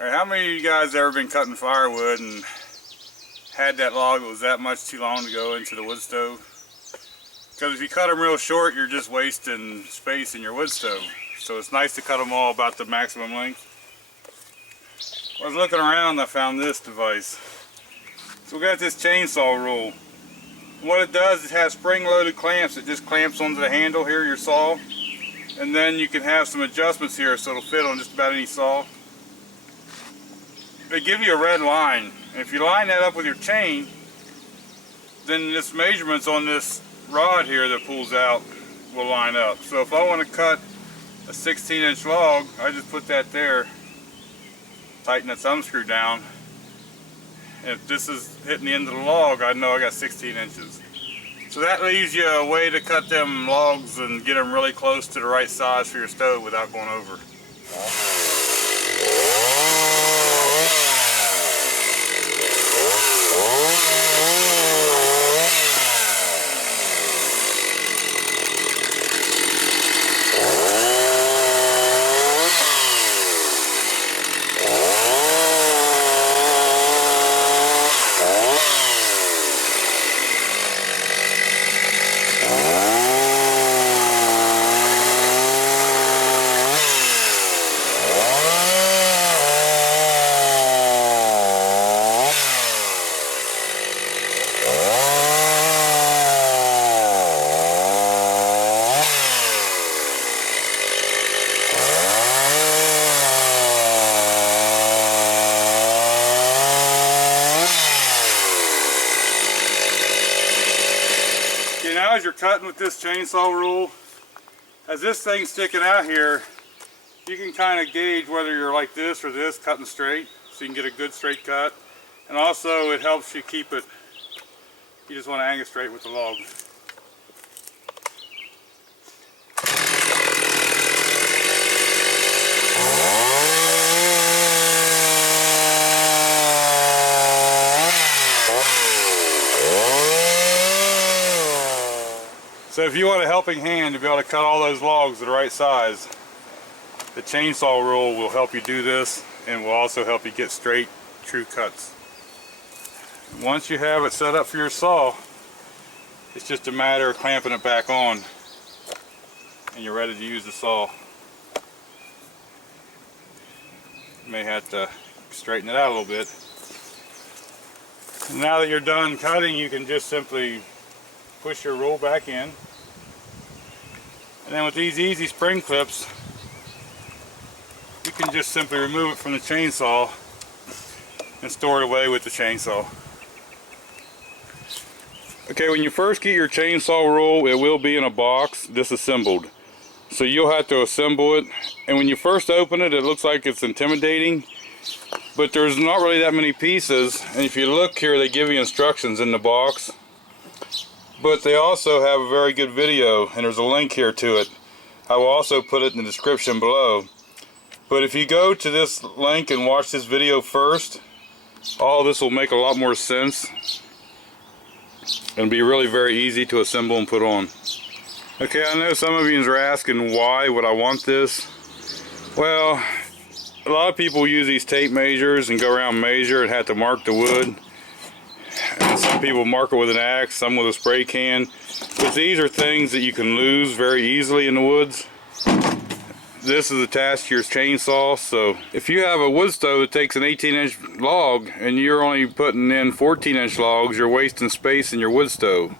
Alright, how many of you guys ever been cutting firewood and had that log that was that much too long to go into the wood stove? Because if you cut them real short, you're just wasting space in your wood stove. So it's nice to cut them all about the maximum length. I was looking around and I found this device. So we got this chainsaw rule. What it does is it has spring-loaded clamps. It just clamps onto the handle here, your saw. And then you can have some adjustments here so it'll fit on just about any saw. They give you a red line, and if you line that up with your chain, then this measurements on this rod here that pulls out will line up. So if I want to cut a 16-inch log, I just put that there, tighten that thumb screw down, and if this is hitting the end of the log, I know I got 16 inches. So that leaves you a way to cut them logs and get them really close to the right size for your stove without going over. Now as you're cutting with this chainsaw rule, as this thing's sticking out here, you can kind of gauge whether you're like this or this, cutting straight, so you can get a good straight cut. And also it helps you keep it, you just want to hang it straight with the log. So if you want a helping hand to be able to cut all those logs to the right size, the chainsaw rule will help you do this and will also help you get straight, true cuts. Once you have it set up for your saw, it's just a matter of clamping it back on and you're ready to use the saw. You may have to straighten it out a little bit. And now that you're done cutting, you can just simply push your rule back in, and then with these easy spring clips you can just simply remove it from the chainsaw and store it away with the chainsaw. Okay, when you first get your chainsaw rule, it will be in a box disassembled, so you'll have to assemble it, and when you first open it, it looks like it's intimidating, but there's not really that many pieces, and if you look here, they give you instructions in the box. But they also have a very good video, and there's a link here to it. I will also put it in the description below. But if you go to this link and watch this video first, all this will make a lot more sense and be really very easy to assemble and put on. Okay, I know some of you are asking why would I want this. Well, a lot of people use these tape measures and go around and measure and have to mark the wood. And some people mark it with an axe, some with a spray can. But these are things that you can lose very easily in the woods. This is attached to your chainsaw, so if you have a wood stove that takes an 18-inch log and you're only putting in 14-inch logs, you're wasting space in your wood stove.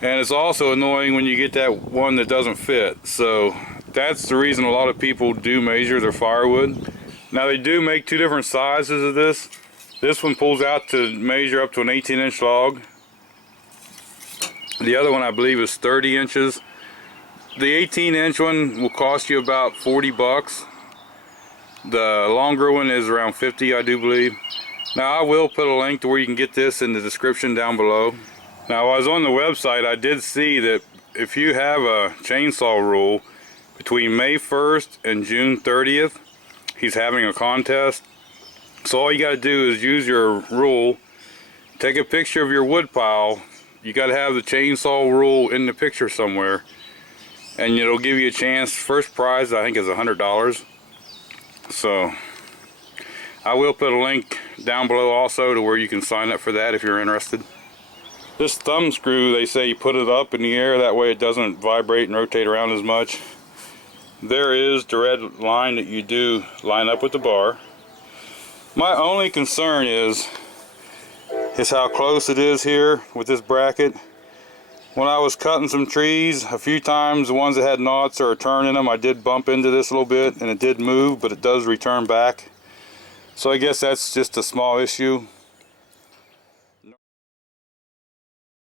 And it's also annoying when you get that one that doesn't fit. So that's the reason a lot of people do measure their firewood. Now they do make two different sizes of this. This one pulls out to measure up to an 18-inch log. The other one I believe is 30 inches. The 18-inch one will cost you about 40 bucks. The longer one is around 50, I do believe. Now I will put a link to where you can get this in the description down below. Now while I was on the website, I did see that if you have a chainsaw rule between May 1st and June 30th, he's having a contest. So all you got to do is use your rule, take a picture of your wood pile. You got to have the chainsaw rule in the picture somewhere, and it'll give you a chance. First prize I think is $100. So I will put a link down below also to where you can sign up for that if you're interested. This thumb screw, they say you put it up in the air, that way it doesn't vibrate and rotate around as much. There is the red line that you do line up with the bar. My only concern is how close it is here with this bracket. When I was cutting some trees, a few times, the ones that had knots or a turn in them, I did bump into this a little bit and it did move, but it does return back. So I guess that's just a small issue.